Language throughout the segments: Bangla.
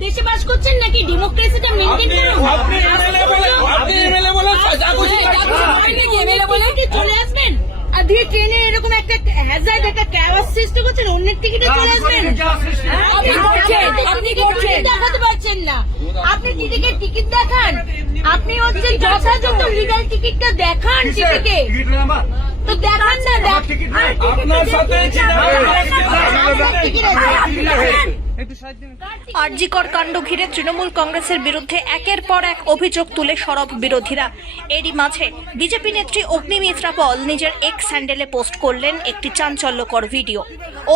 দেশে বাস করছেন নাকি ডেমোক্রেসিটা মেনটেন করুন? আপনি আপনি এমএলএ বলে যা খুশি চলে আসবেন? আর দিয়ে ট্রেনে এরকম একটা হ্যাজার্ড একটা ক্যাওয়াস সৃষ্টি করছেন অন্যের টিকিটে চলে আসবেন? হ্যাঁ, আপনি করছেন দেখাতে পারছেন না। আপনি টিকিটের টিকিট দেখান। আপনি হচ্ছে যথাযথ লিগাল টিকিটটা দেখান টিকিটে তো দেখান না দেখ- আপনার সাথে। আরজিকর কাণ্ড ঘিরে তৃণমূল কংগ্রেসের বিরুদ্ধে একের পর এক অভিযোগ তুলে সরব বিরোধীরা। এরই মাঝে বিজেপি নেত্রী অগ্নিমিত্রা পল নিজের এক্স স্যান্ডেলে পোস্ট করলেন একটি চাঞ্চল্যকর ভিডিও।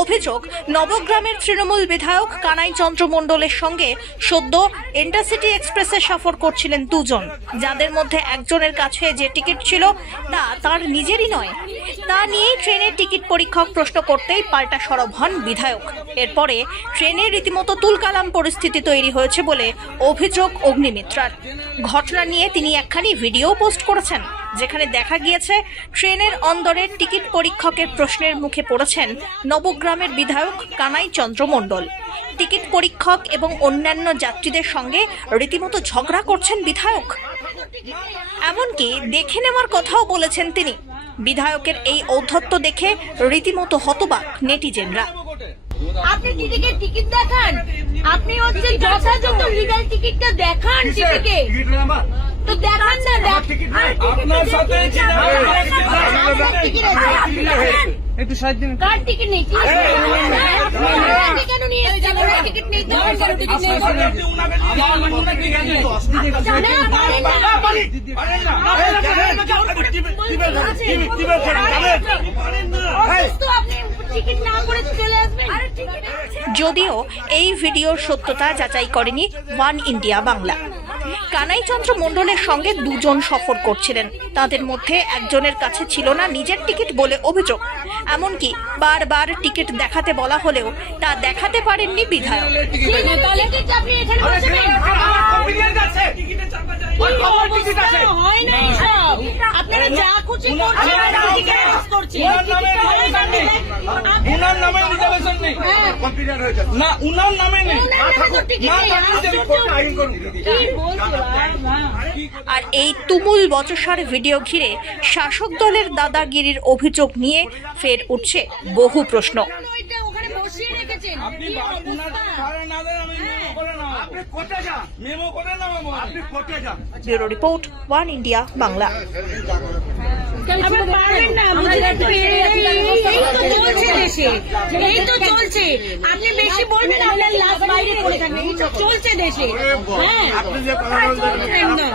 অভিযোগ, নবগ্রামের তৃণমূল বিধায়ক কানাই চন্দ্র মণ্ডলের সঙ্গে সদ্য ইন্টারসিটি এক্সপ্রেসে সফর করছিলেন দুজন। যাদের মধ্যে একজনের কাছে যে টিকিট ছিল, তা তার নিজেরই নয়। তা নিয়েই ট্রেনের টিকিট পরীক্ষক প্রশ্ন করতেই পাল্টা সরব হন বিধায়ক। এরপরে ট্রেনে রীতিমতো তুলকালাম পরিস্থিতি তৈরি হয়েছে বলে অভিযোগ অগ্নিমিত্রার। ঘটনা নিয়ে তিনি একখানি ভিডিও পোস্ট করেছেন, যেখানে দেখা গিয়েছে ট্রেনের অন্দরে টিকিট পরীক্ষকের প্রশ্নের মুখে পড়েছেন নবগ্রামের বিধায়ক কানাই চন্দ্র মণ্ডল। টিকিট পরীক্ষক এবং অন্যান্য যাত্রীদের সঙ্গে রীতিমতো ঝগড়া করছেন বিধায়ক। এমনকি দেখে নেওয়ার কথাও বলেছেন তিনি। বিধায়কের এই ঔদ্ধত্য দেখে রীতিমতো হতবাক নেটিজেনরা। আপনি টিকিটের টিকিট দেখান আপনি হচ্ছে যথাযথ লিগাল টিকিটটা দেখান টিকিটে তো দেখান না আপনার সাথে একটু সাহায্য দিন কার টিকিট নেই কি কেন নিয়ে টিকিট নেই তো আমার কেন টিকিট নেই না, পারেন না। অসুস্থ আপনি টিকিট না করে চলে যদিও এই ভিডিওর সত্যতা যাচাই করেনি ওয়ান ইন্ডিয়া বাংলা। কানাইচন্দ্র মণ্ডলের সঙ্গে দুজন সফর করছিলেন। তাদের মধ্যে একজনের কাছে ছিল না নিজের টিকিট বলে অভিযোগ। এমনকি বারবার টিকিট দেখাতে বলা হলেও তা দেখাতে পারেননি বিধায়ক। আপনারা যা খুশি করছেন, টিকিট পাস করছেন। আপনি- উনার নামে রিজার্ভেশন নেই। হ্যাঁ, না উনার নামে নেই? আর এই তুমুল বচসার ভিডিও ঘিরে শাসক দলের দাদাগিরির অভিযোগ নিয়ে ফের উঠছে বহু প্রশ্ন। যান? Bureau report one India Bangla আবার পারবেন না, বুঝলেন তো? এই- এই তো চলছে। এই তো চলছে। আপনি বেশি বলবেন আপনার লাশ বাইরে পড়ে থাকবে চলছে দেশে। হ্যাঁ। একদম।